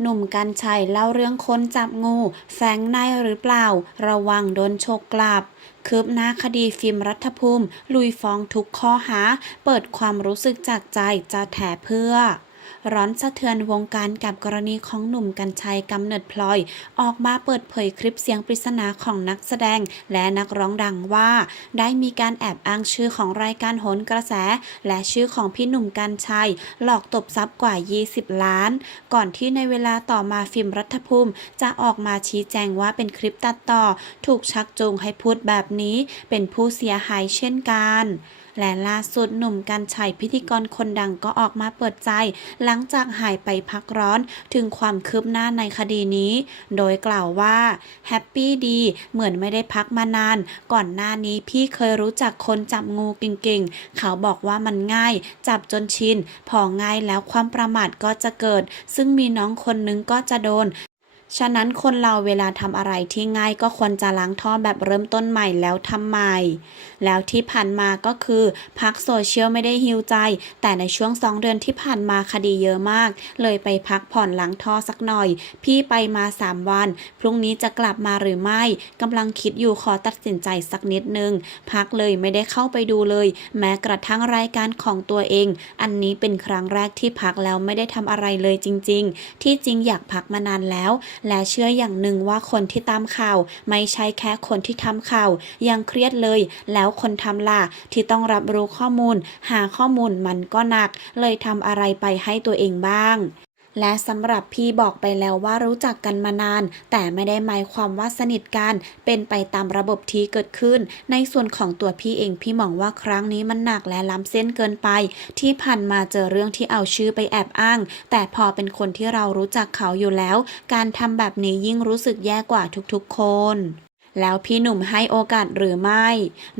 หนุ่มกัญชัยเล่าเรื่องคนจับงู แฝงในหรือเปล่า ระวังโดนโชกกลับ คืบหน้าคดีฟิล์มรัฐภูมิ ลุยฟ้องทุกข้อหา เปิดความรู้สึกจากใจจะแถเพื่อ ร้อนสะเทือนวงการกับกรณีของหนุ่มกัญชัยกำเนิดพลอย ออกมาเปิดเผยคลิปเสียงปริศนาของนักแสดง และนักร้องดังว่า ได้มีการแอบอ้างชื่อของรายการโหนกระแส และชื่อของพี่หนุ่มกัญชัย หลอกตบทรัพย์กว่า 20 ล้าน ก่อนที่ในเวลาต่อมาฟิล์มรัฐภูมิ จะออกมาชี้แจงว่าเป็นคลิปตัดต่อ ถูกชักจูงให้พูดแบบนี้เป็นผู้เสียหายเช่นกัน และล่าสุดหนุ่มกัญชัยพิธีกรคนดังก็ออกมาเปิดใจ หลังจากหายไปพักร้อนถึงความคืบหน้าในคดีนี้ โดยกล่าวว่าแฮปปี้ดีเหมือนไม่ได้พักมานาน ก่อนหน้านี้พี่เคยรู้จักคนจับงูเก่งๆ เขาบอกว่ามันง่าย จับจนชิน พอง่ายแล้วความประมาทก็จะเกิด ซึ่งมีน้องคนนึงก็จะโดน ฉะนั้นคนเราเวลาทำอะไรที่ง่ายก็ควรจะล้างท่อแบบเริ่มต้นใหม่แล้วทำใหม่ แล้วที่ผ่านมาก็คือพักโซเชียลไม่ได้ฮิวใจ แต่ในช่วงสองเดือนที่ผ่านมาคดีเยอะมาก เลยไปพักผ่อนล้างท่อสักหน่อย พี่ไปมา 3 วัน พรุ่งนี้จะกลับมาหรือไม่กำลังคิดอยู่ขอตัดสินใจสักนิดนึง พักเลยไม่ได้เข้าไปดูเลย แม้กระทั่งรายการของตัวเอง อันนี้เป็นครั้งแรกที่พักแล้วไม่ได้ทำอะไรเลยจริง ๆ ที่จริงอยากพักมานานแล้วและเชื่ออย่างหนึ่งว่าคนที่ตามข่าว ไม่ใช่แค่คนที่ทำข่าวยังเครียดเลย แล้วคนทำล่ะที่ต้องรับรู้ข้อมูล หาข้อมูลมันก็หนัก เลยทำอะไรไปให้ตัวเองบ้าง และสำหรับพี่บอกไปแล้วว่ารู้จักกันมานาน แต่ไม่ได้หมายความว่าสนิทกัน เป็นไปตามระบบที่เกิดขึ้น ในส่วนของตัวพี่เองพี่มองว่าครั้งนี้มันหนักและล้ำเส้นเกินไป ที่ผ่านมาเจอเรื่องที่เอาชื่อไปแอบอ้าง แต่พอเป็นคนที่เรารู้จักเขาอยู่แล้ว การทำแบบนี้ยิ่งรู้สึกแย่กว่าทุกๆคน แล้วพี่หนุ่มให้โอกาสหรือไม่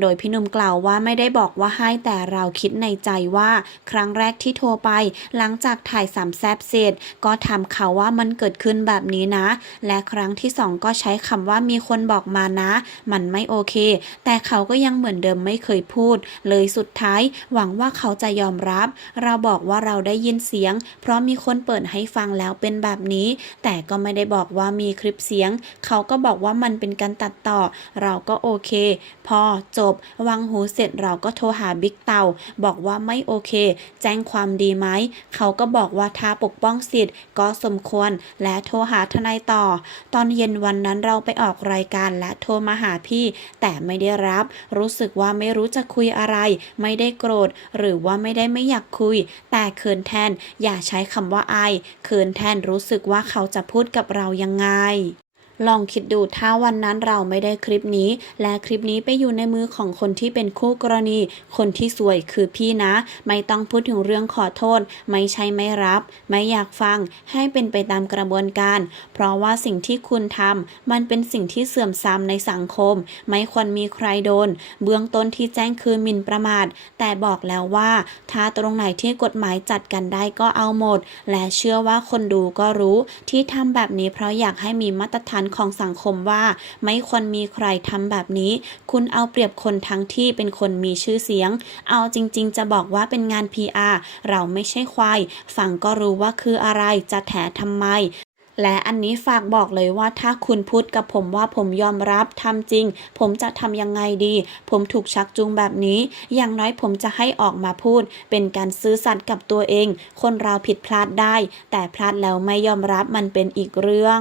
โดยพี่หนุ่มกล่าวว่าไม่ได้บอกว่าให้แต่เราคิดในใจว่า ครั้งแรกที่โทรไป หลังจากถ่ายสามแซบเสร็จ ก็ทำเขาว่ามันเกิดขึ้นแบบนี้นะ และครั้งที่สองก็ใช้คำว่ามีคนบอกมานะ มันไม่โอเค แต่เขาก็ยังเหมือนเดิมไม่เคยพูด เลยสุดท้าย หวังว่าเขาจะยอมรับ เราบอกว่าเราได้ยินเสียง เพราะมีคนเปิดให้ฟังแล้วเป็นแบบนี้ แต่ก็ไม่ได้บอกว่ามีคลิปเสียง เขาก็บอกว่ามันเป็นการตัดต่อ เราก็โอเค พอจบ วางหูเสร็จเราก็โทรหาบิ๊กเต่า บอกว่าไม่โอเค แจ้งความดีไหม เขาก็บอกว่าถ้าปกป้องสิทธิ์ก็สมควรและโทรหาทนายต่อ ตอนเย็นวันนั้นเราไปออกรายการและโทรมาหาพี่ แต่ไม่ได้รับ รู้สึกว่าไม่รู้จะคุยอะไร ไม่ได้โกรธ หรือว่าไม่ได้ไม่อยากคุย แต่เขินแทนอย่าใช้คำว่าอายเขินแทนรู้สึกว่าเขาจะพูดกับเรายังไง ลองคิดดูถ้าวันนั้นเราไม่ได้คลิปนี้ และคลิปนี้ไปอยู่ในมือของคนที่เป็นคู่กรณี คนที่สวยคือพี่นะ ไม่ต้องพูดถึงเรื่องขอโทษ ไม่ใช่ไม่รับ ไม่อยากฟังให้เป็นไปตามกระบวนการ เพราะว่าสิ่งที่คุณทำมันเป็นสิ่งที่เสื่อมทรามในสังคม ไม่ควรมีใครโดน เบื้องต้นที่แจ้งคือหมิ่นประมาท แต่บอกแล้วว่า ถ้าตรงไหนที่กฎหมายจัดกันได้ก็เอาหมด และเชื่อว่าคนดูก็รู้ที่ทำแบบนี้เพราะอยากให้มีมาตรฐานของสังคมว่า ไม่ควรมีใครทำแบบนี้ คุณเอาเปรียบคนทั้งที่เป็นคนมีชื่อเสียง เอาจริง ๆ จะบอกว่าเป็นงาน PR เราไม่ใช่ควายฟังก็รู้ว่าคืออะไรจะแถทำไมและอันนี้ฝากบอกเลยว่าถ้าคุณพูดกับผมว่าผมยอมรับทำจริง ผมจะทำยังไงดี ผมถูกชักจูงแบบนี้ อย่างน้อยผมจะให้ออกมาพูด เป็นการซื้อสัตย์กับตัวเอง คนเราผิดพลาดได้ แต่พลาดแล้วไม่ยอมรับมันเป็นอีกเรื่อง